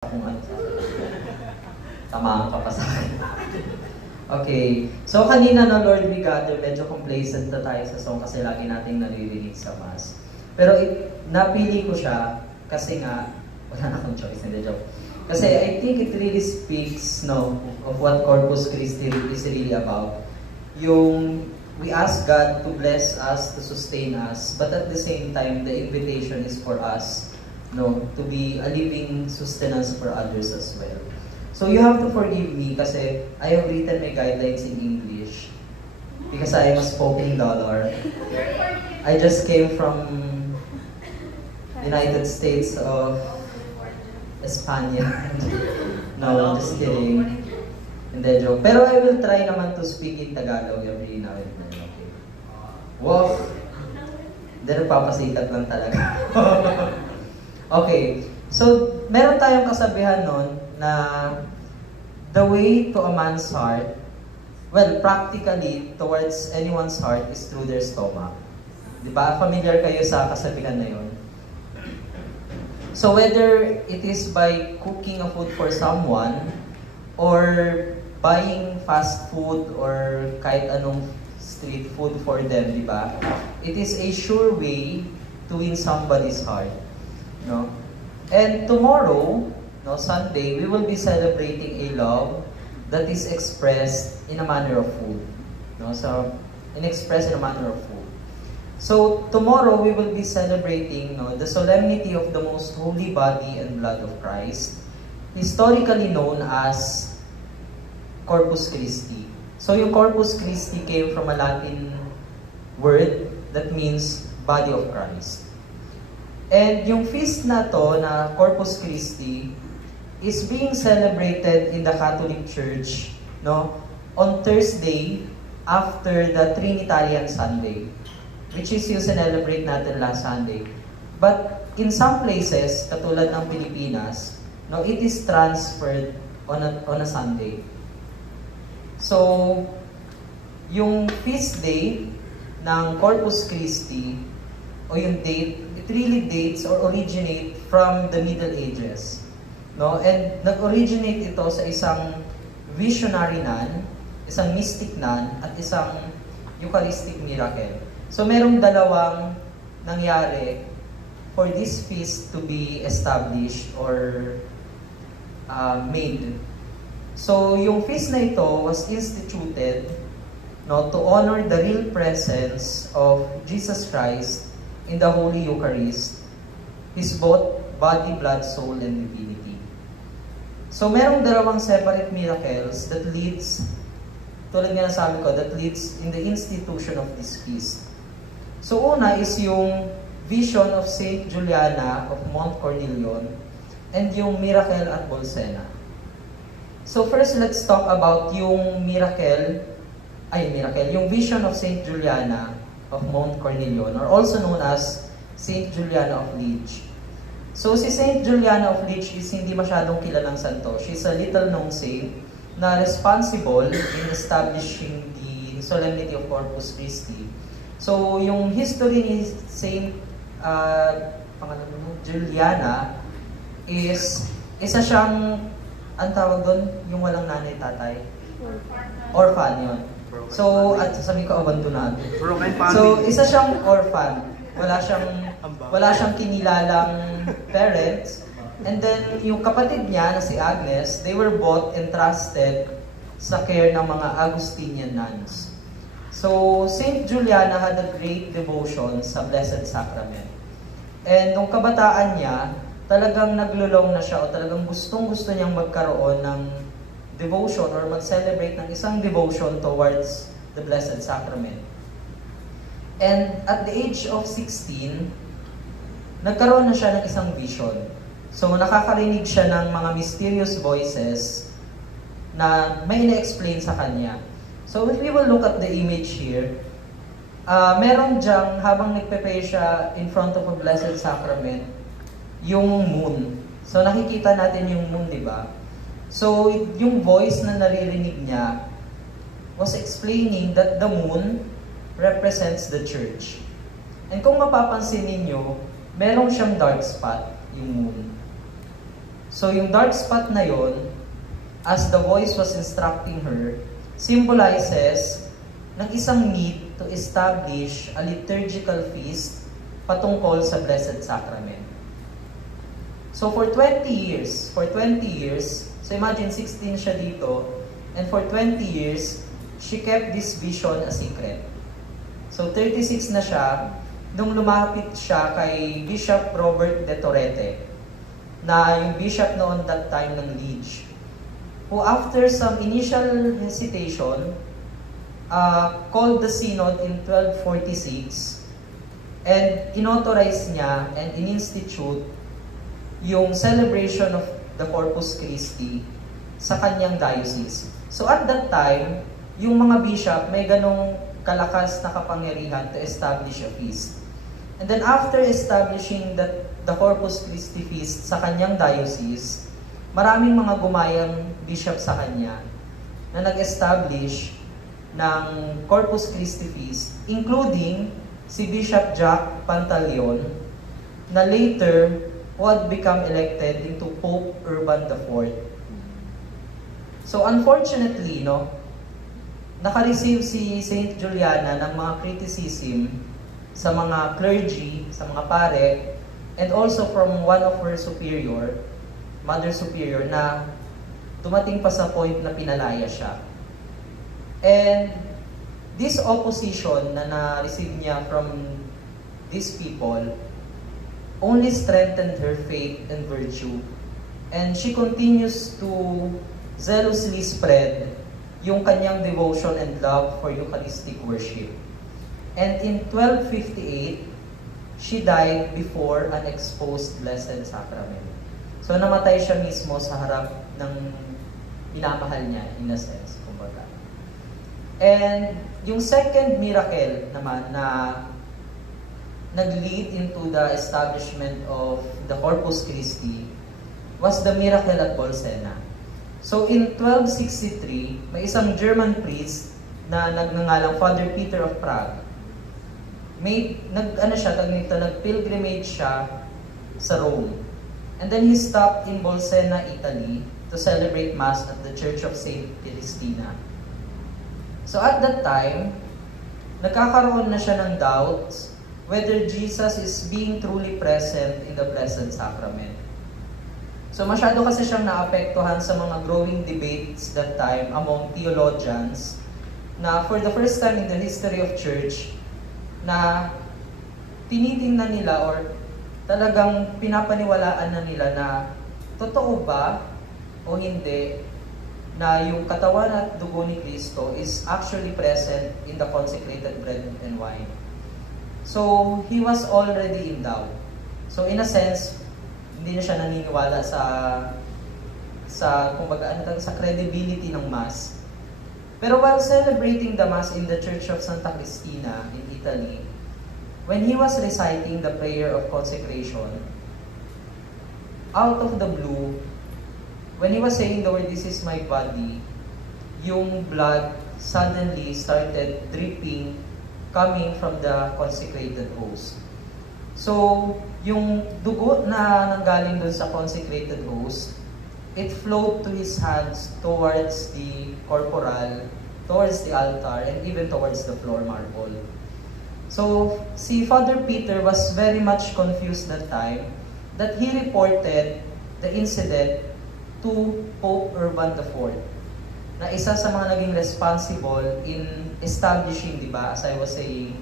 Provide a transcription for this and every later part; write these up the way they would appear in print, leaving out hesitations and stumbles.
kung ano. Tamaan ka pa sa akin. Okay. So kanina na Lord we gather, medyo complacent na tayo sa song kasi lagi nating naririnig sa Mass. Pero napili ko siya kasi nga, wala na akong choice, hindi joke. Kasi I think it really speaks of what Corpus Christi is really about. Yung we ask God to bless us, to sustain us, but at the same time, the invitation is for us to be a living sustenance for others as well. So you have to forgive me kasi I have written my guidelines in English because I am a spoken dollar. I just came from United States of Espanya. No, just kidding. Hindi, joke. Pero I will try naman to speak in Tagalog every now and then. Okay. Wow! Hindi, nagpapasikat lang talaga. Okay. So, meron tayong kasabihan nun na the way to a man's heart, well, practically, towards anyone's heart is through their stomach. Diba? Familiar kayo sa kasabihan na yun? So, whether it is by cooking a food for someone, or buying fast food, or kahit anong street food for them, diba? It is a sure way to win somebody's heart. No? And tomorrow, Sunday, we will be celebrating a love that is expressed in a manner of food. So, expressed in a manner of food. So, tomorrow we will be celebrating the solemnity of the most holy body and blood of Christ, historically known as Corpus Christi. So, yung Corpus Christi came from a Latin word that means body of Christ. And yung feast na to, na Corpus Christi, is being celebrated in the Catholic Church on Thursday after the Trinitarian Sunday, which is yung celebrate natin last Sunday. But in some places, katulad ng Pilipinas, it is transferred on a Sunday. So, yung feast day ng Corpus Christi, o yung date, it really dates or originate from the Middle Ages. And nag-originate ito sa isang visionary nun, isang mystic nun, at isang Eucharistic miracle. So merong dalawang nangyari for this feast to be established or made. So yung feast na ito was instituted to honor the real presence of Jesus Christ in the Holy Eucharist, His both body, blood, soul, and divinity. So merong dalawang separate miracles that leads, tulad nga nasabi ko, that leads in the institution of this feast. So una is yung vision of Saint Juliana of Mount Cornelion and yung miracle at Bolsena. So first, let's talk about yung yung vision of Saint Juliana of Mount Cornelion, or also known as Saint Juliana of Liege. So si Saint Juliana of Liege is hindi masyadong kilalang santo. She's a little-known saint na responsible in establishing the solemnity of Corpus Christi. So yung history ni Saint Juliana is isa siyang, ang tawag doon, yung walang nanay tatay? Orphan yun. So, at sasabihin ko, abandonado. So, isa siyang orphan. Wala siyang kinilalang parents. And then, yung kapatid niya na si Agnes, they were both entrusted sa care ng mga Augustinian nuns. So, Saint Juliana had a great devotion sa Blessed Sacrament. And nung kabataan niya, talagang naglulong na siya o talagang gustong-gusto niyang magkaroon ng devotion or mag-celebrate ng isang devotion towards the Blessed Sacrament. And at the age of 16, nagkaroon na siya ng isang vision. So nakakarinig siya ng mga mysterious voices na may ina-explain sa kanya. So if we will look at the image here, meron diyang, habang nagpe-pray siya in front of a Blessed Sacrament, yung moon. So nakikita natin yung moon, di ba? So yung voice na naririnig niya was explaining that the moon represents the church. And kung mapapansin ninyo, meron siyang dark spot, yung moon. So yung dark spot na yon, as the voice was instructing her, symbolizes ng isang need to establish a liturgical feast patungkol sa Blessed Sacrament. So for 20 years, so imagine 16 siya dito, and for 20 years, she kept this vision a secret. So 36 na siya, nung lumapit siya kay Bishop Robert de Torrete, na yung bishop noon that time ng Liege, who after some initial hesitation, called the synod in 1246, and inauthorize niya and in-institute yung celebration of the Corpus Christi sa kanyang diocese. So at that time, yung mga bishop may ganong kalakas na kapangyarihan to establish a feast. And then after establishing the Corpus Christi feast sa kanyang diocese, maraming mga gumayang bishop sa kanya na nag-establish ng Corpus Christi feast, including si Bishop Jack Pantaleon, na later who had become elected into Pope Urban IV. So unfortunately, naka-receive si Saint Juliana ng mga criticism sa mga clergy, sa mga pare, and also from one of her superior, Mother Superior, na dumating pa sa point na pinalaya siya. And this opposition na na-receive niya from these people only strengthened her faith and virtue. And she continues to zealously spread yung kanyang devotion and love for Eucharistic worship. And in 1258, she died before an exposed Blessed Sacrament. So namatay siya mismo sa harap ng minamahal niya, in a sense, kumbaga. And yung second miracle naman na nag-lead into the establishment of the Corpus Christi was the miracle at Bolsena. So in 1263, may isang German priest na nagngangalang Father Peter of Prague. Nag-pilgrimage siya sa Rome. And then he stopped in Bolsena, Italy to celebrate Mass at the Church of St. Celestina. So at that time, nagkakaroon na siya ng doubts whether Jesus is being truly present in the Blessed Sacrament. So masyado kasi siyang naapektuhan sa mga growing debates that time among theologians na for the first time in the history of church na tinitingnan nila or talagang pinapaniwalaan na nila na totoo ba o hindi na yung katawan at dugo ni Kristo is actually present in the consecrated bread and wine. So, he was already in doubt. So, in a sense, hindi na siya naniniwala kumbaga, sa credibility ng Mass. Pero while celebrating the Mass in the Church of Santa Cristina in Italy, when he was reciting the prayer of consecration, out of the blue, when he was saying the word, "This is my body," yung blood suddenly started dripping coming from the consecrated host. So, yung dugo na nanggaling dun sa consecrated host, it flowed to his hands towards the corporal, towards the altar, and even towards the floor marble. So, si Father Peter was very much confused that time that he reported the incident to Pope Urban IV, na isa sa mga naging responsible in establishing, di ba, as I was saying,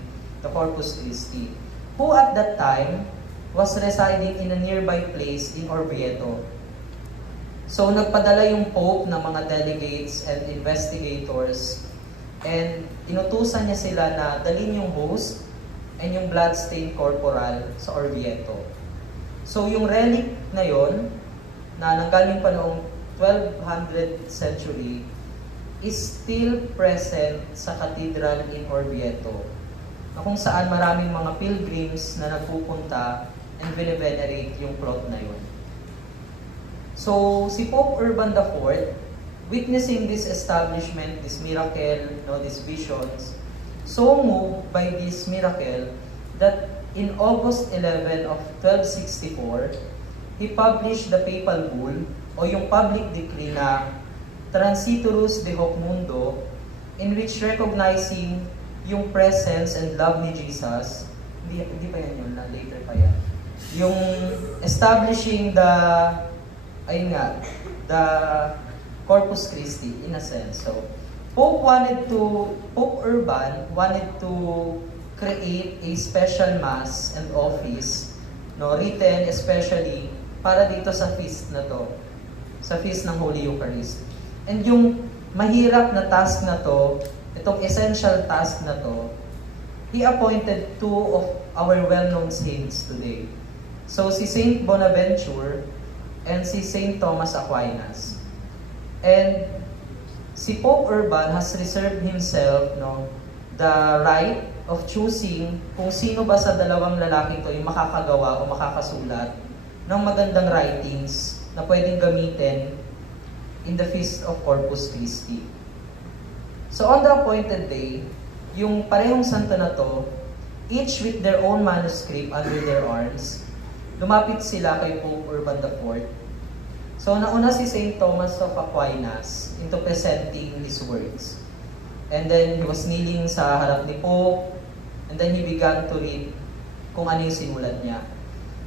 the Corpus Christi, who at that time was residing in a nearby place in Orvieto. So nagpadala yung Pope ng mga delegates and investigators and inutusan niya sila na dalhin yung host and yung bloodstained corporal sa Orvieto. So yung relic na yon na nanggaling pa noong 1200th century is still present sa cathedral in Orvieto, na kung saan maraming mga pilgrims na nagpupunta and venerate yung plot na yun. So, si Pope Urban IV, witnessing this establishment, this miracle, these visions, so moved by this miracle that in August 11 of 1264, he published the papal bull o yung public decree na Transiturus de Hoc Mundo, in which recognizing yung presence and love ni Jesus, hindi pa yan yun, later pa yan. Yung establishing the Corpus Christi in a sense. So, Pope Urban wanted to create a special mass and office, no, written especially para dito sa feast na to, sa feast ng Holy Eucharist. And yung mahirap na task na to, itong essential task na to, he appointed two of our well-known saints today. So si Saint Bonaventure and si Saint Thomas Aquinas. And si Pope Urban has reserved himself, no, the right of choosing kung sino ba sa dalawang lalaki to yung makakagawa o makakasulat ng magandang writings na pwedeng gamitin in the Feast of Corpus Christi. So on the appointed day, yung parehong santo na to, each with their own manuscript under their arms, lumapit sila kay Pope Urban IV. So nauna si Saint Thomas of Aquinas into presenting his words. And then he was kneeling sa harap ni Pope, and then he began to read kung ano yung sinulat niya.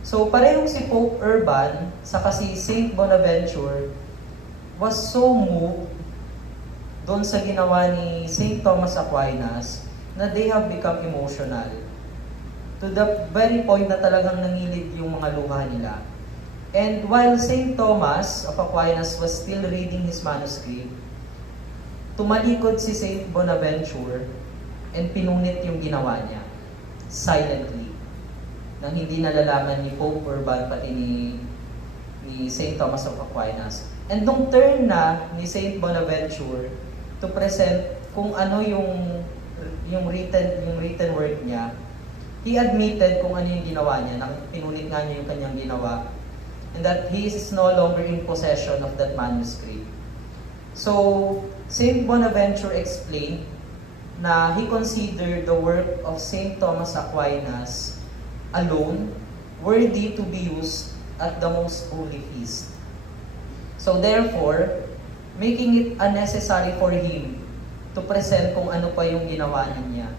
So parehong si Pope Urban, saka si Saint Bonaventure, was so moved doon sa ginawa ni Saint Thomas Aquinas na they have become emotional. To the very point na talagang nangilid yung mga luha nila. And while Saint Thomas of Aquinas was still reading his manuscript, tumalikod si Saint Bonaventure and pinunit yung ginawa niya, silently, nang hindi nalalaman ni Pope Urban pati ni Saint Thomas of Aquinas. And nung turn na ni Saint Bonaventure to present kung ano yung written work niya, he admitted kung ano yung ginawa niya, nang pinunit nga niya yung kanyang ginawa, and that he is no longer in possession of that manuscript. So, Saint Bonaventure explained na he considered the work of Saint Thomas Aquinas alone worthy to be used at the most holy feast. So therefore, making it unnecessary for him to present kung ano pa yung ginawa niya.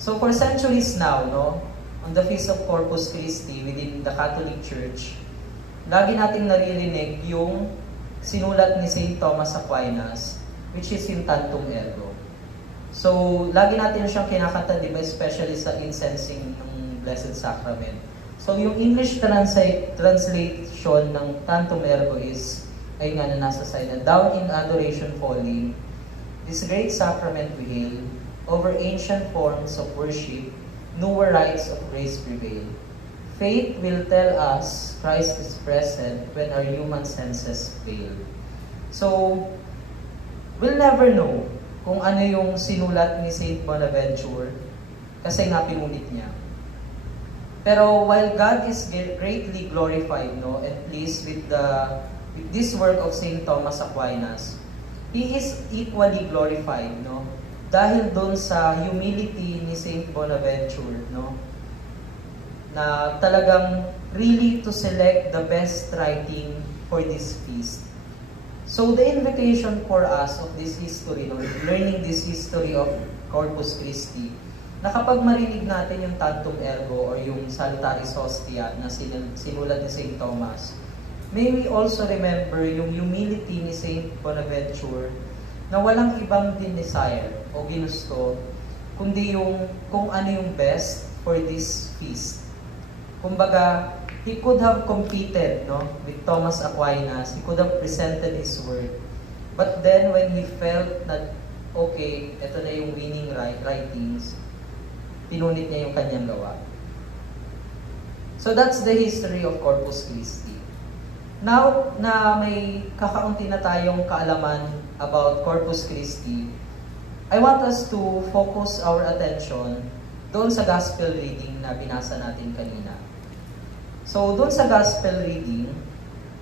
So for centuries now, no, on the Feast of Corpus Christi within the Catholic Church, lagi nating naririnig yung sinulat ni Saint Thomas Aquinas, which is yung Tantum Ergo. So, lagi natin siyang kinakanta, di ba, especially sa incensing ng Blessed Sacrament. So, yung English translation ng Tantum Ergo is, ay nga na nasa side na, down in adoration falling, this great sacrament we hail, over ancient forms of worship, newer rites of grace prevail. Faith will tell us Christ is present when our human senses fail. So, we'll never know kung ano yung sinulat ni Saint Bonaventure kasi nga pinunit niya. Pero while God is greatly glorified, no, and pleased with this work of Saint Thomas Aquinas, He is equally glorified, no, dahil doon sa humility ni Saint Bonaventure, no, na talagang really to select the best writing for this feast. So the invitation for us of this history, no, learning this history of Corpus Christi, na kapag marinig natin yung Tantum Ergo or yung Salutaris Hostia na sinulat ni St. Thomas, may we also remember yung humility ni St. Bonaventure na walang ibang desire o ginusto kundi yung kung ano yung best for this feast. Kumbaga, he could have competed, no, with Thomas Aquinas. He could have presented his work. But then when he felt that, okay, ito na yung winning writings, pinunit niya yung kanyang gawa. So that's the history of Corpus Christi. Now na may kakaunti na tayong kaalaman about Corpus Christi, I want us to focus our attention doon sa gospel reading na binasa natin kanina. So, doon sa gospel reading,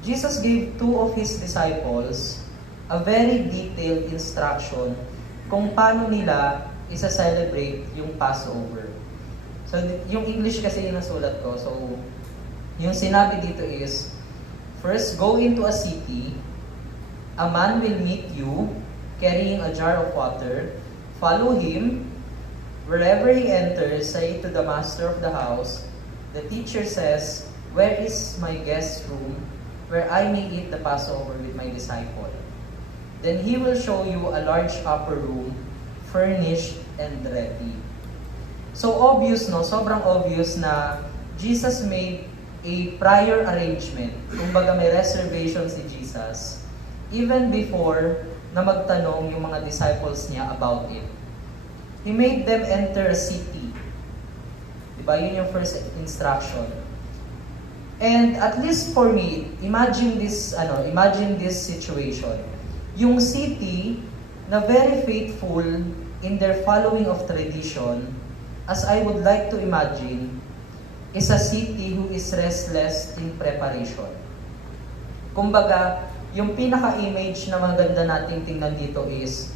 Jesus gave two of His disciples a very detailed instruction kung paano nila isa-celebrate yung Passover. So, yung English kasi yung nasulat ko. So, yung sinabi dito is, First, go into a city. A man will meet you, carrying a jar of water. Follow him. Wherever he enters, say to the master of the house, the teacher says, where is my guest room, where I may eat the Passover with my disciple? Then he will show you a large upper room, furnished and ready. So obvious, no? Sobrang obvious na Jesus made a prior arrangement. Kumbaga may reservation si Jesus even before na magtanong yung mga disciples niya about it. He made them enter a city. Diba? Yun yung first instruction. And at least for me, imagine this situation. Yung city na very faithful in their following of tradition, as I would like to imagine, is a city who is restless in preparation. Kumbaga, yung pinaka-image na maganda nating tingnan dito is,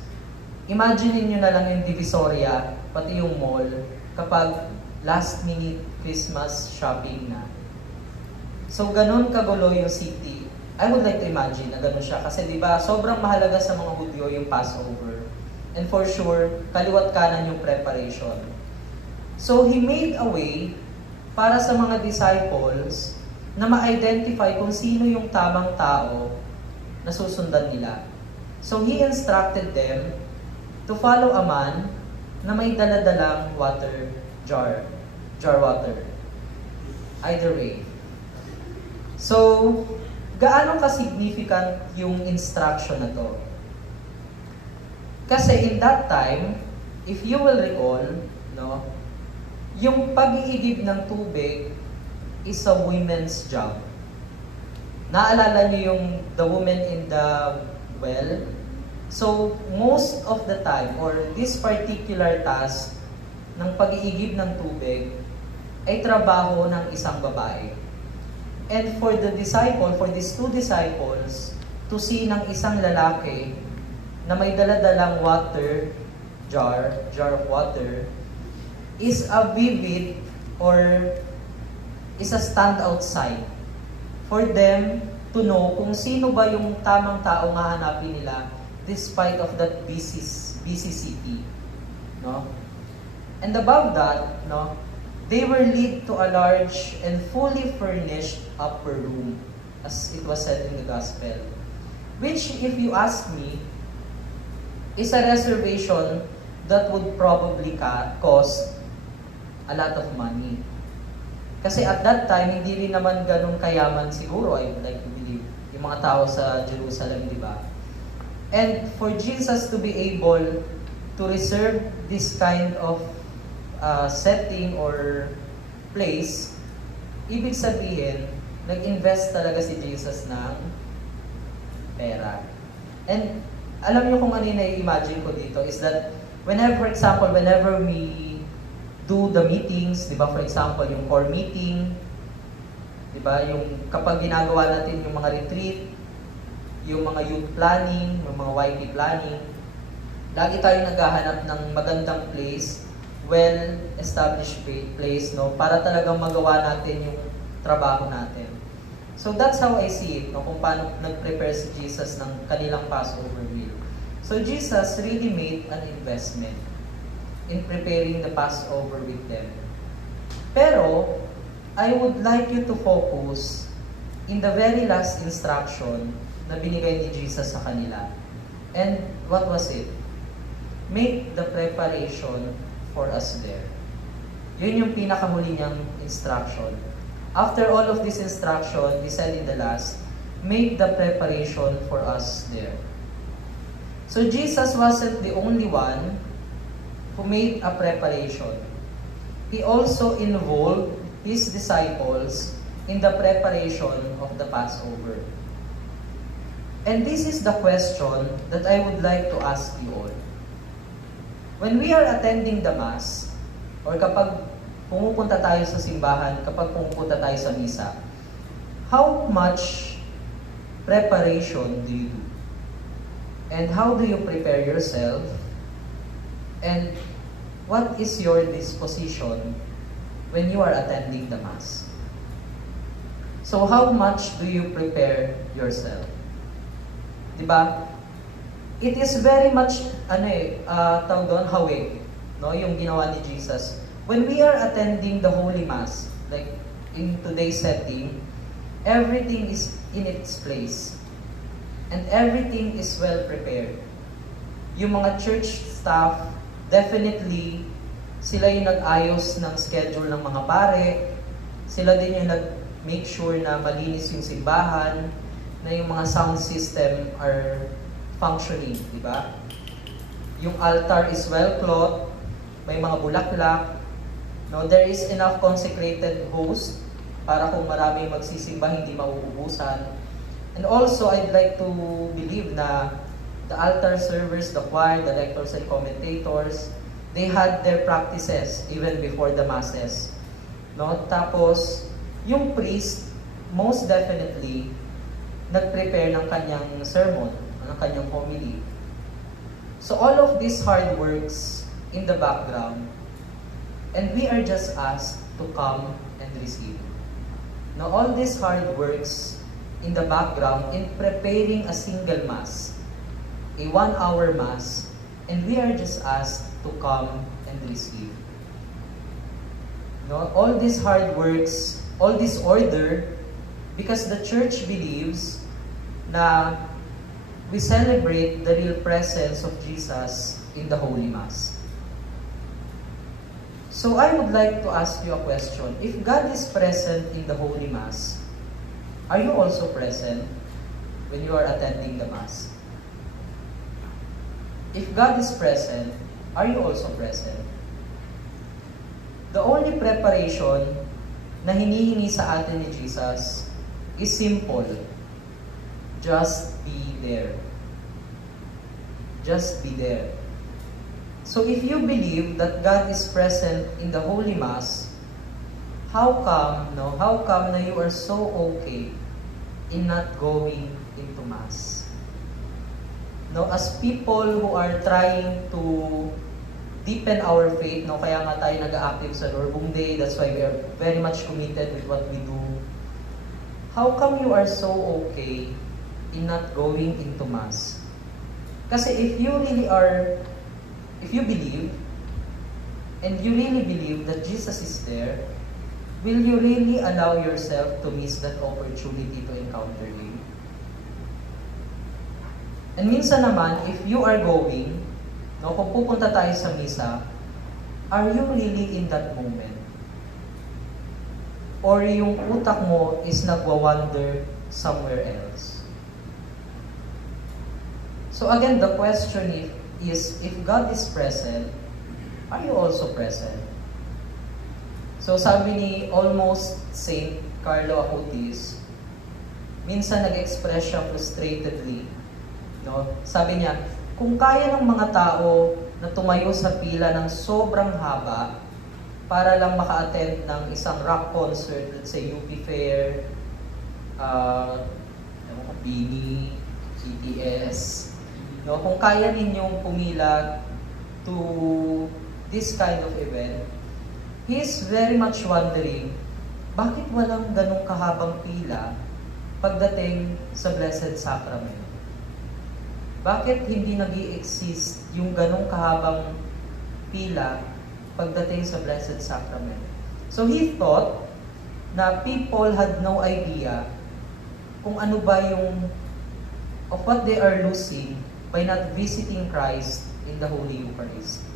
imagine niyo na lang yung Divisoria, pati yung mall, kapag last-minute Christmas shopping na. So, ganun kagulo yung city. I would like to imagine na ganun siya. Kasi diba, sobrang mahalaga sa mga Hudyo yung Passover. And for sure, kaliwat kanan yung preparation. So, He made a way para sa mga disciples na ma-identify kung sino yung tamang tao na susundan nila. So, He instructed them to follow a man na may daladalang jar water. Either way. So, gaano ka-significant yung instruction na to? Kasi in that time, if you will recall, no, yung pag-iigib ng tubig is a women's job. Naalala niyo yung the woman in the well? So, most of the time, or this particular task ng pag-iigib ng tubig, ay trabaho ng isang babae. And for these two disciples, to see ng isang lalaki na may daladalang jar of water, is a vivid or is a standout sign for them to know kung sino ba yung tamang tao nga hanapin nila despite of that busy city. No? And above that, no, they were led to a large and fully furnished upper room, as it was said in the Gospel, which, if you ask me, is a reservation that would probably cost a lot of money. Kasi at that time, hindi rin naman ganun kayaman siguro, I would like to believe, yung mga tao sa Jerusalem, di ba? And for Jesus to be able to reserve this kind of setting or place, ibig sabihin, nag-invest talaga si Jesus ng pera. And alam niyo kung ano yung na-imagine ko dito is that whenever we do the meetings, di ba, for example, yung core meeting, di ba, yung kapag ginagawa natin yung mga retreat, yung mga youth planning, yung mga YP planning, lagi tayo naghahanap ng magandang place, well-established place, no, para talagang magawa natin yung trabaho natin. So that's how I see it, no, kung paano nag-prepare si Jesus ng kanilang Passover meal. So Jesus really made an investment in preparing the Passover with them. Pero, I would like you to focus in the very last instruction na binigay ni Jesus sa kanila. And what was it? Make the preparation for us there. Yun yung pinakahuli niyang instruction. After all of this instruction, he said in the last, make the preparation for us there. So Jesus wasn't the only one who made a preparation. He also involved his disciples in the preparation of the Passover. And this is the question that I would like to ask you all. When we are attending the Mass, or kapag pumupunta tayo sa simbahan, kapag pumupunta tayo sa misa, how much preparation do you do? And how do you prepare yourself? And what is your disposition when you are attending the Mass? So how much do you prepare yourself? Diba? It is very much, tawag doon, hawig, no? Yung ginawa ni Jesus. When we are attending the Holy Mass, like in today's setting, everything is in its place. And everything is well prepared. Yung mga church staff, definitely, sila yung nag-ayos ng schedule ng mga pare. Sila din yung nag-make sure na malinis yung simbahan, na yung mga sound system are functioning, di ba? Yung altar is well clothed, may mga bulaklak, no? There is enough consecrated host para kung marami magsisimba, hindi mauubusan. And also, I'd like to believe na the altar servers, the choir, the lectors and commentators, they had their practices even before the masses. No? Tapos, yung priest, most definitely, nag-prepare ng kanyang sermon, ng kanyang homily. So all of these hard works in the background, and we are just asked to come and receive. Now all these hard works in the background in preparing a single Mass, a 1-hour Mass, and we are just asked to come and receive. No, all these hard works, all this order, because the church believes na we celebrate the real presence of Jesus in the Holy Mass. So I would like to ask you a question. If God is present in the Holy Mass, are you also present when you are attending the Mass? If God is present, are you also present? The only preparation na hinihingi sa atin ni Jesus is simple. Just be there. Just be there. So if you believe that God is present in the Holy Mass, how come na you are so okay in not going into Mass? No, as people who are trying to deepen our faith, no, kaya nga tayo nag-active sa Lorbong Day, that's why we are very much committed with what we do. How come you are so okay in not going into Mass? Kasi if you believe, and you really believe that Jesus is there, will you really allow yourself to miss that opportunity to encounter Him? And minsan naman, if you are going, no, kung pupunta tayo sa misa, are you really in that moment? Or yung utak mo is nagwa-wander somewhere else? So again, the question is, if God is present, are you also present? So sabi ni almost Saint Carlo Acutis, minsan nag-express siya frustratedly. No? Sabi niya, kung kaya ng mga tao na tumayo sa pila ng sobrang haba para lang maka-attend ng isang rock concert, let's say UP Fair, Bini, BTS, no? Kung kaya ninyong pumila to this kind of event, he is very much wondering, bakit walang ganong kahabang pila pagdating sa Blessed Sacrament? Bakit hindi nag-i-exist yung ganong kahabang pila pagdating sa Blessed Sacrament? So he thought na people had no idea kung ano ba yung of what they are losing by not visiting Christ in the Holy Eucharist.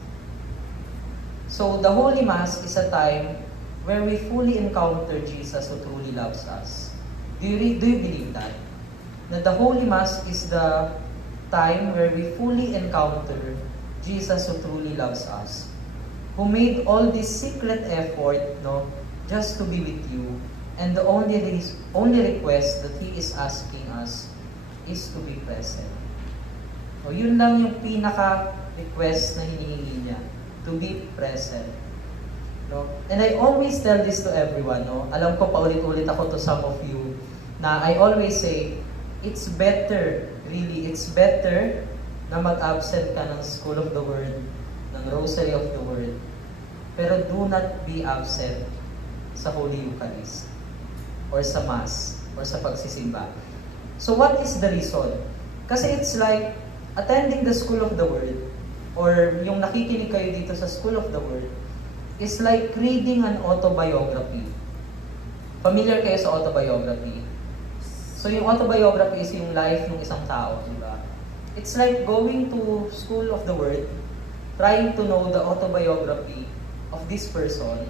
So the Holy Mass is a time where we fully encounter Jesus who truly loves us. Do you believe that? That the Holy Mass is the time where we fully encounter Jesus who truly loves us, who made all this secret effort, no, just to be with you, and the only request that He is asking us is to be present. So yun lang yung pinaka-request na hinihingi niya, to be present. No? And I always tell this to everyone, no? Alam ko paulit-ulit ako to some of you, na I always say, it's better, really, it's better na mag-absent ka ng School of the Word, ng Rosary of the Word, pero do not be absent sa Holy Eucharist. O or sa Mass or sa pagsisimba. So what is the reason? Kasi it's like attending the School of the Word or yung nakikinig kayo dito sa School of the Word is like reading an autobiography. Familiar kayo sa autobiography? So yung autobiography is yung life ng isang tao, di ba? It's like going to School of the Word, trying to know the autobiography of this person,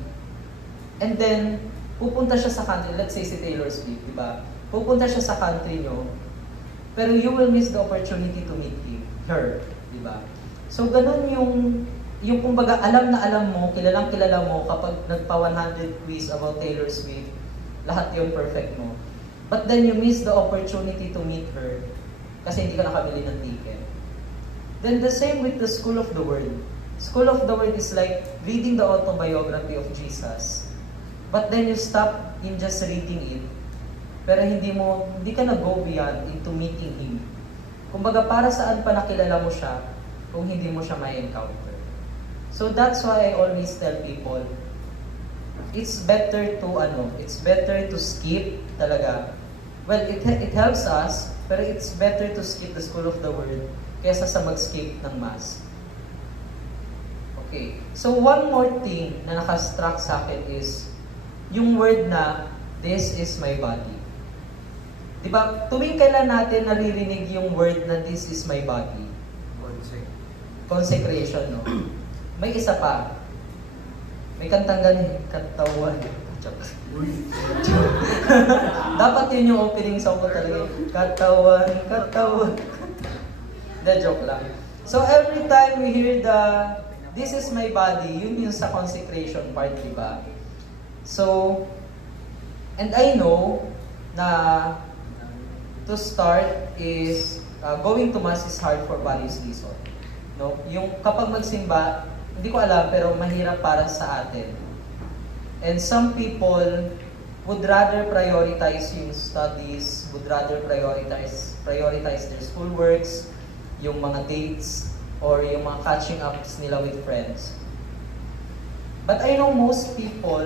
and then pupunta siya sa country, let's say si Taylor Swift, di ba? Pupunta siya sa country nyo, pero you will miss the opportunity to meet her, di ba? So ganun yung kumbaga alam na alam mo, kilalang kilala mo kapag nagpa 100 quiz about Taylor Swift, lahat yun perfect mo. But then you miss the opportunity to meet her kasi hindi ka nakabili ng ticket. Then the same with the School of the Word. School of the Word is like reading the autobiography of Jesus. But then you stop in just reading it. Pero hindi ka na-go beyond into meeting Him. Kumbaga para saan pa nakilala mo siya kung hindi mo siya may encounter. So that's why I always tell people, it's better to skip talaga. Well, it helps us, pero it's better to skip the School of the Word kaysa sa mag-skip ng Mass. Okay. So one more thing na nakastruck sa akin is yung word na, this is my body. Diba, tuwing kailan natin naririnig yung word na this is my body? Consecration, no? May isa pa. May kantang ganin, katawan. Dapat yun yung opening song ko talaga. Katawan, katawan. The joke lang. So every time we hear the, this is my body, yun yung sa consecration part, diba? So, and I know na to start is, going to Mass is hard for various reasons. No? Yung kapag magsimba, hindi ko alam, pero mahirap para sa atin. And some people would rather prioritize yung studies, would rather prioritize their schoolworks, yung mga dates, or yung mga catching ups nila with friends. But I know most people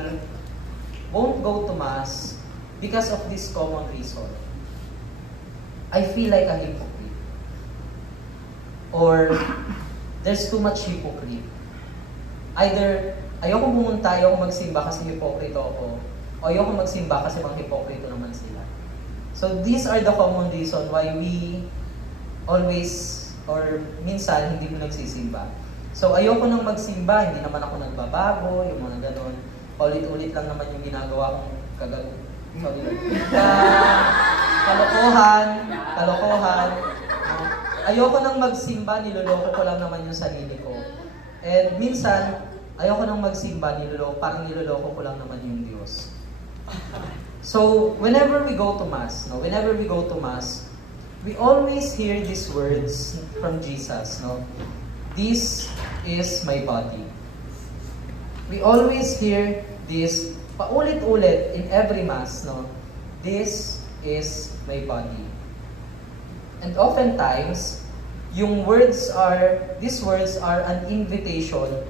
won't go to Mass because of this common reason. I feel like a hypocrite. Or there's too much hypocrite. Either ayoko pumunta, ayoko magsimba kasi hipokrito ako, o ayoko magsimba kasi mga hipokrito naman sila. So these are the common reason why we always, or minsan, hindi mo nagsisimba. So ayoko nang magsimba, hindi naman ako nagbabago, yung mga ganon. Ulit-ulit lang naman yung ginagawa kong kalokohan. Ayoko nang magsimba, niloloko ko lang naman yung sarili ko. And minsan, ayoko nang magsimba, parang niloloko ko lang naman yung Diyos. So, whenever we go to Mass, we always hear these words from Jesus, no? This is my body. We always hear this paulit-ulit in every Mass, no? This is my body. And oftentimes, these words are an invitation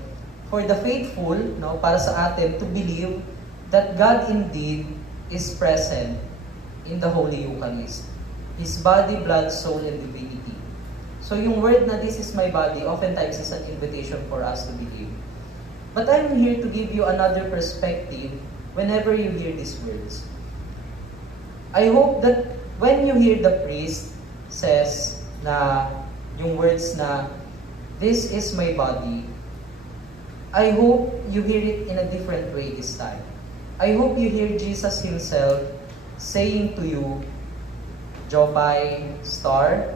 for the faithful, no, para sa atin to believe that God indeed is present in the Holy Eucharist. His body, blood, soul, and divinity. So yung word na this is my body, oftentimes is an invitation for us to believe. But I'm here to give you another perspective whenever you hear these words. I hope that when you hear the priest says na yung words na this is my body, I hope you hear it in a different way this time. I hope you hear Jesus Himself saying to you, Jopay, Star,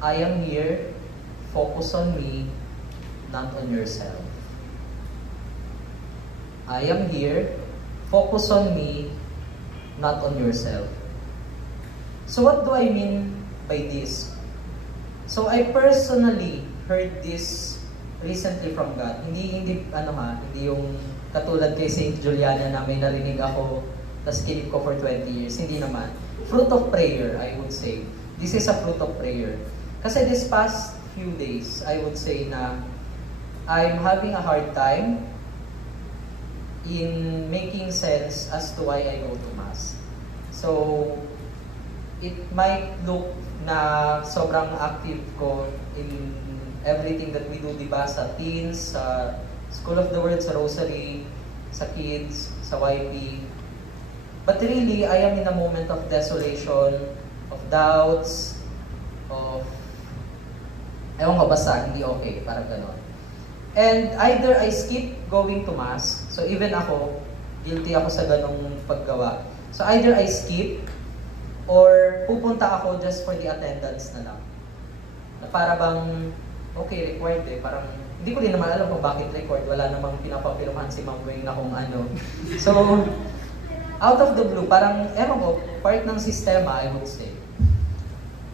I am here, focus on me, not on yourself. I am here, focus on me, not on yourself. So what do I mean by this? So I personally heard this recently from God. Hindi yung katulad kay Saint Juliana na may narinig ako, tas kinip ko for 20 years. Hindi naman. Fruit of prayer, I would say. This is a fruit of prayer. Kasi this past few days, I would say na I'm having a hard time in making sense as to why I go to Mass. So, it might look na sobrang active ko in everything that we do, di ba? Sa teens, sa School of the Word, sa Rosary, sa kids, sa YP. But really, I am in a moment of desolation, of doubts, of ewan ko, basta hindi okay, parang gano'n. And either I skip going to Mass, so even ako, guilty ako sa ganong paggawa. So either I skip, or pupunta ako just for the attendance na lang. Na para bang, okay, required eh, parang, hindi ko din naman alam kung bakit required, wala namang pinapapirmahan si Ma'am Wing na kung ano. So, out of the blue, parang, ewan ko, part ng sistema, I would say.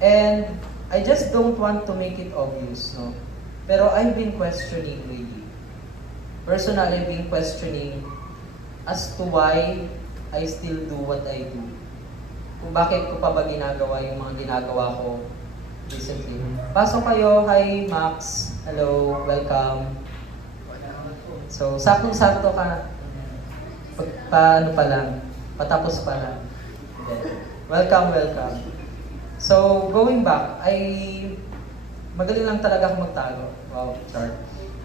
And, I just don't want to make it obvious, no? Pero I've been questioning really. Personally, I've been questioning as to why I still do what I do. Kung bakit ko pa ba ginagawa yung mga ginagawa ko recently. Pasok kayo. Hi, Max. Hello. Welcome. So, saktong-sakto ka. Paano pa lang? Patapos pa lang. Welcome, welcome. So, going back, magaling lang talaga ako magtago. Wow, chart.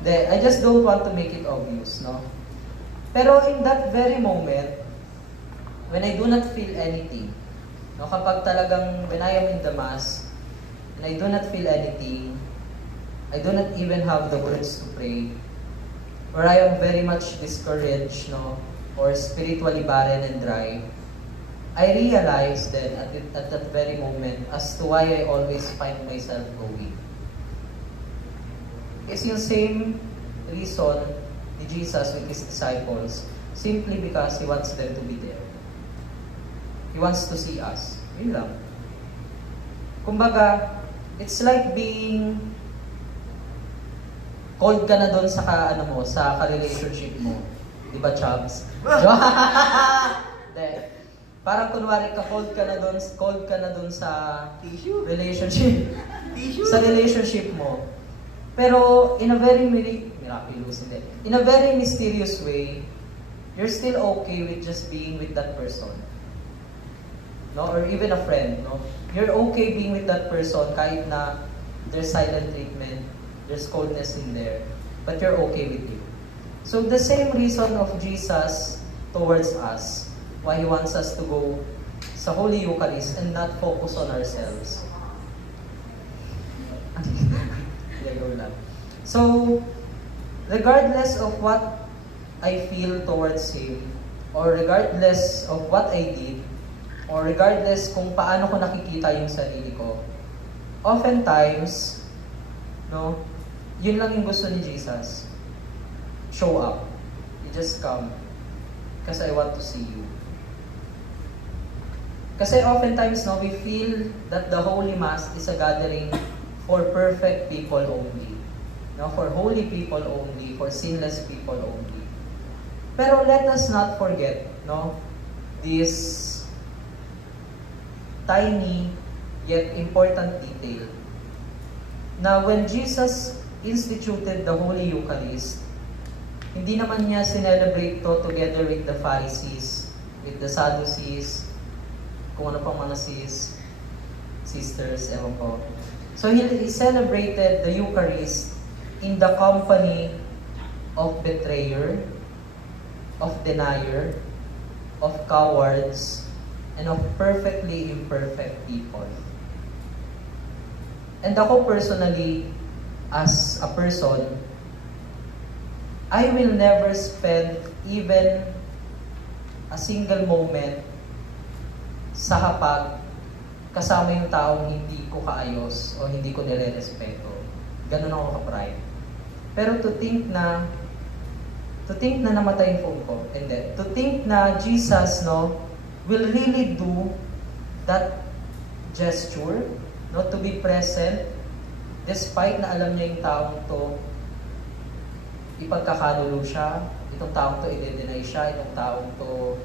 I just don't want to make it obvious, no? Pero in that very moment, when I do not feel anything, no, kapag talagang, when I am in the Mass, and I do not feel anything, I do not even have the words to pray, or I am very much discouraged, no, or spiritually barren and dry, I realize then at that very moment as to why I always find myself going. It's yung same reason ni Jesus with His disciples, simply because He wants them to be there. He wants to see us. Yun lang. Kumbaga, it's like being cold ka na doon sa sa ka-relationship mo. Di ba, Chubbs? Parang kunwari cold ka na doon sa relationship. Sa relationship mo. Pero in a very miraculous, in a very mysterious way, you're still okay with just being with that person. No, or even a friend, no? You're okay being with that person kahit na there's silent treatment, there's coldness in there, but you're okay with it. So the same reason of Jesus towards us, why He wants us to go sa Holy Eucharist and not focus on ourselves. So, regardless of what I feel towards Him, or regardless of what I did, or regardless kung paano ko nakikita yung sarili ko, oftentimes, no, yun lang yung gusto ni Jesus. Show up. You just come. Because I want to see you. Kasi oftentimes, no, we feel that the Holy Mass is a gathering for perfect people only. No, for holy people only, for sinless people only. Pero let us not forget, no, this tiny yet important detail. Na when Jesus instituted the Holy Eucharist, hindi naman niya sinelebrate to together with the Pharisees, with the Sadducees, kung ano pang mga sisters, ewan ko. So he celebrated the Eucharist in the company of betrayer, of denier, of cowards, and of perfectly imperfect people. And ako personally, as a person, I will never spend even a single moment sa hapag kasama yung taong hindi ko kaayos o hindi ko nire-respeto. Ganun ako ka-pride. Pero to think na namatay yung phone ko, and then, to think na Jesus, no, will really do that gesture, no, to be present, despite na alam niya yung taong to, ipagkakanulo siya, itong taong to, i-deny siya, itong taong to,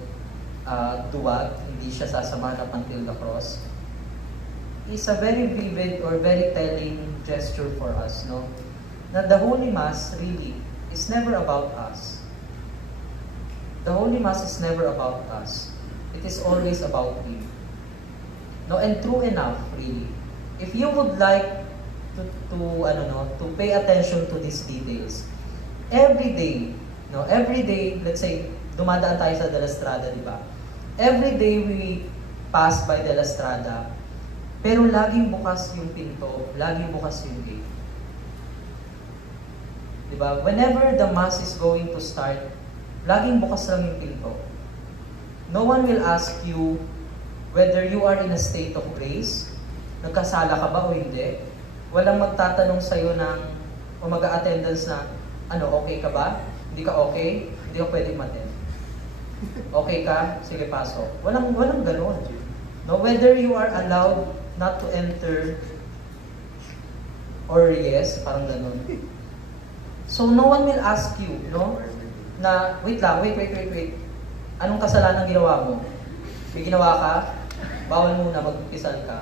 duwag, hindi siya sasamahan up until the cross, is a very vivid or very telling gesture for us, no? Na the Holy Mass really is never about us. The Holy Mass is never about us. It is always about Him. No, and true enough, really. If you would like to pay attention to these details, every day, let's say, dumadaan tayo sa De La Estrada, di ba? Every day we pass by De La Estrada, pero laging bukas yung pinto, laging bukas yung gate. Di ba? Whenever the Mass is going to start, laging bukas lang yung pinto. No one will ask you whether you are in a state of grace, nagkasala ka ba o hindi. Walang magtatanong sa'yo o mag-a-attendance na, okay ka ba? Hindi ka okay? Hindi ka pwedeng matin. Okay ka? Sige, pasok. Walang ganon. No, whether you are allowed not to enter or yes, parang ganon. So no one will ask you, no? Na, wait. Anong kasalanan ginawa mo? May ginawa ka? Bawal muna, mag-umpisal ka.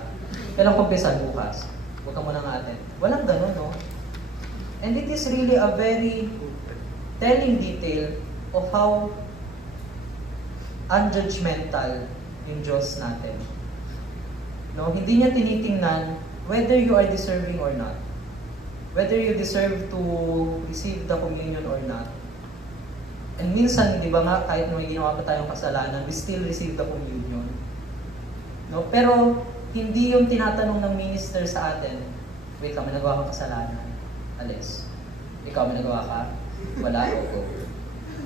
Kailang pagpisal bukas? Huwag ka muna nga atin. Walang ganon, no? And it is really a very telling detail of how unjudgmental yung Diyos natin. No? Hindi niya tinitingnan whether you are deserving or not. Whether you deserve to receive the communion or not. And minsan, di ba nga, kahit may ginawa pa tayong kasalanan, we still receive the communion. No? Pero, hindi yung tinatanong ng minister sa atin, wait lang, may nagawa kang kasalanan. Alis. Ikaw, may nagawa ka? Wala, go.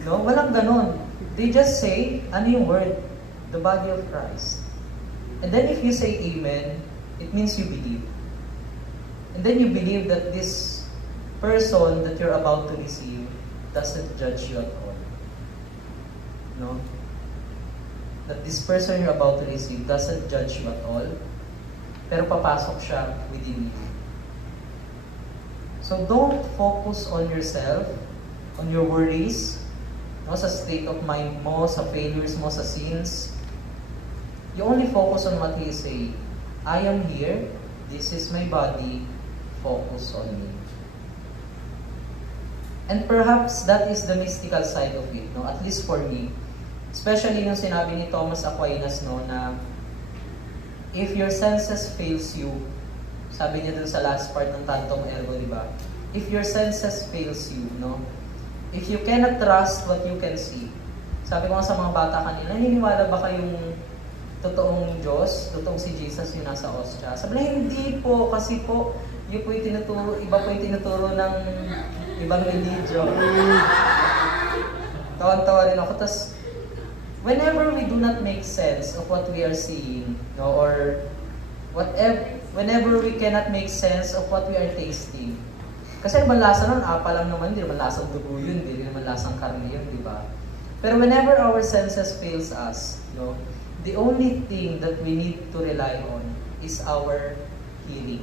No? Walang ganon. They just say, ano yung word? The body of Christ. And then if you say amen, it means you believe. And then you believe that this person that you're about to receive doesn't judge you at all. No? That this person you're about to receive doesn't judge you at all, pero papasok siya within you. So don't focus on yourself, on your worries, no, sa state of mind mo, sa failures mo, sa sins. You only focus on what He is saying. I am here, this is my body, focus on me. And perhaps that is the mystical side of it, no? At least for me. Especially yung sinabi ni Thomas Aquinas, no, na if your senses fails you, sabi niya dun sa last part ng Tantum Ergo, di ba? If your senses fails you, no? If you cannot trust what you can see. Sabi ko nga sa mga bata kanina, naniniwala ba kayong totoong Diyos, totoong si Jesus yung nasa ostya? Sabi na, hindi po, kasi po, yun po yung tinuturo, iba po yung tinuturo ng ibang religion. Tawan-tawa rin ako. Tapos, whenever we do not make sense of what we are seeing, no, or whenever we cannot make sense of what we are tasting, kasi naman lasa nun, apa lang naman, hindi naman lasang dugo yun, hindi naman lasang karne yun, di ba? Pero whenever our senses fails us, no, the only thing that we need to rely on is our hearing.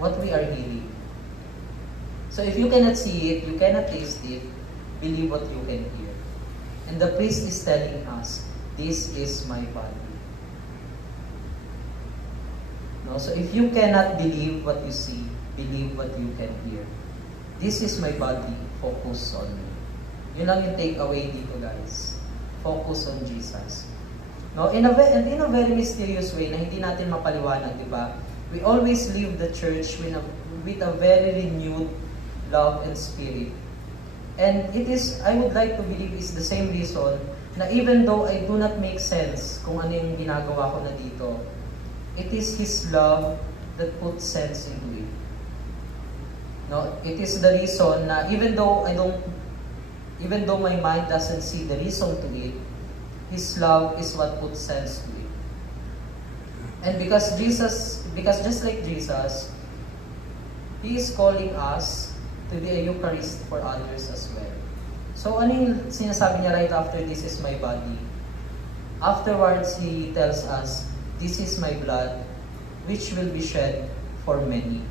What we are hearing. So if you cannot see it, you cannot taste it, believe what you can hear. And the priest is telling us, this is my body. No? So if you cannot believe what you see, believe what you can hear. This is my body, focus on me. Yun lang yung take away dito, guys. Focus on Jesus. No? And in a very mysterious way na hindi natin mapaliwanag, di ba? We always leave the church with a very renewed love and spirit. And it is, I would like to believe, is the same reason na even though I do not make sense kung ano yung ginagawa ko na dito, it is His love that puts sense into it. No, it is the reason na even though my mind doesn't see the reason to it, His love is what puts sense to it. And because just like Jesus, He is calling us to be a Eucharist for others as well. So ano yung sinasabi niya right after, this is my body? Afterwards, He tells us, this is my blood, which will be shed for many.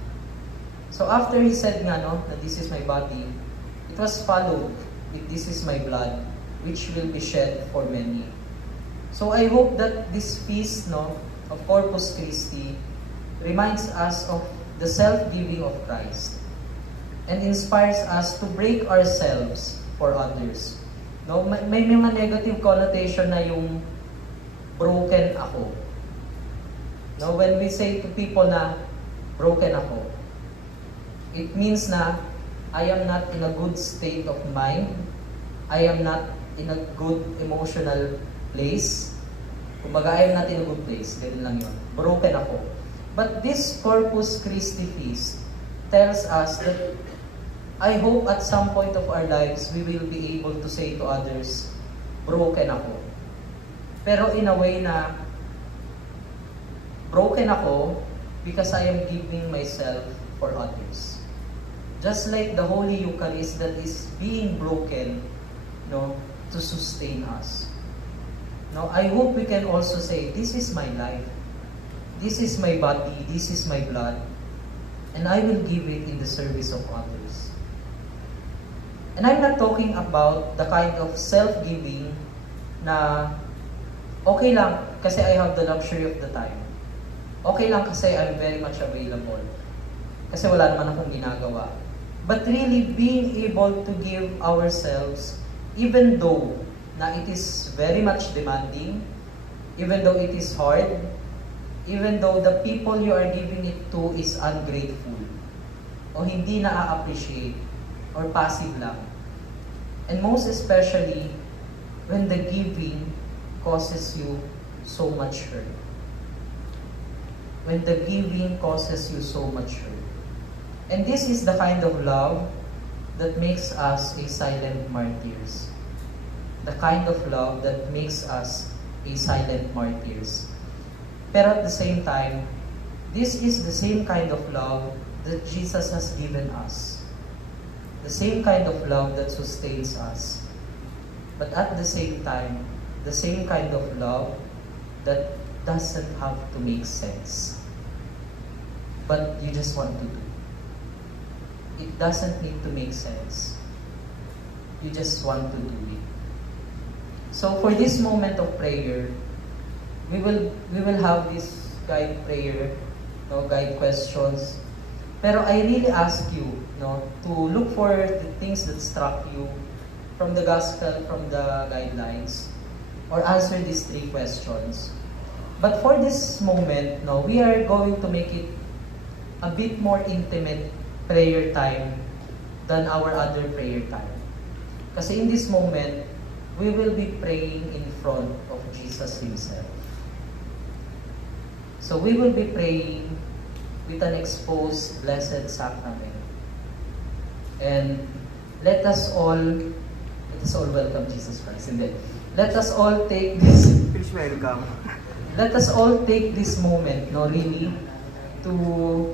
So after He said nga, no, that this is my body, it was followed with this is my blood, which will be shed for many. So I hope that this feast, no, of Corpus Christi reminds us of the self-giving of Christ and inspires us to break ourselves for others. No, may mga negative connotation na yung broken ako. No, when we say to people na broken ako, it means na I am not in a good state of mind. I am not in a good emotional place. Kumbaga, I am not in a good place. Ganun lang yun. Broken ako. But this Corpus Christi feast tells us that I hope at some point of our lives, we will be able to say to others, broken ako. Pero in a way na, broken ako because I am giving myself for others. Just like the Holy Eucharist that is being broken, no, to sustain us. No, I hope we can also say, this is my life. This is my body, this is my blood, and I will give it in the service of others. And I'm not talking about the kind of self-giving na okay lang kasi I have the luxury of the time. Okay lang kasi I'm very much available. Kasi wala naman akong ginagawa. But really being able to give ourselves, even though na it is very much demanding, even though it is hard, even though the people you are giving it to is ungrateful, o hindi na-appreciate, or passive lang. And most especially, when the giving causes you so much hurt. When the giving causes you so much hurt. And this is the kind of love that makes us a silent martyrs. The kind of love that makes us a silent martyrs. Pero at the same time, this is the same kind of love that Jesus has given us. The same kind of love that sustains us. But at the same time, the same kind of love that doesn't have to make sense. But you just want to do. It doesn't need to make sense. You just want to do it. So for this moment of prayer, we will have this guide prayer, no, guide questions. Pero I really ask you, no, to look for the things that struck you from the gospel, from the guidelines, or answer these 3 questions. But for this moment, no, we are going to make it a bit more intimate prayer time than our other prayer time. Kasi in this moment, we will be praying in front of Jesus Himself. So we will be praying with an exposed Blessed Sacrament. And let us all welcome Jesus Christ. And then, let us all take this. Please welcome. Let us all take this moment, no, really, to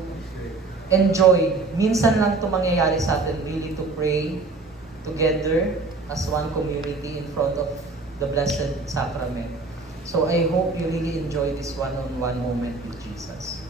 enjoy. Minsan lang ito mangyayari sa atin, really, to pray together as one community in front of the Blessed Sacrament. So I hope you really enjoy this one-on-one moment with Jesus.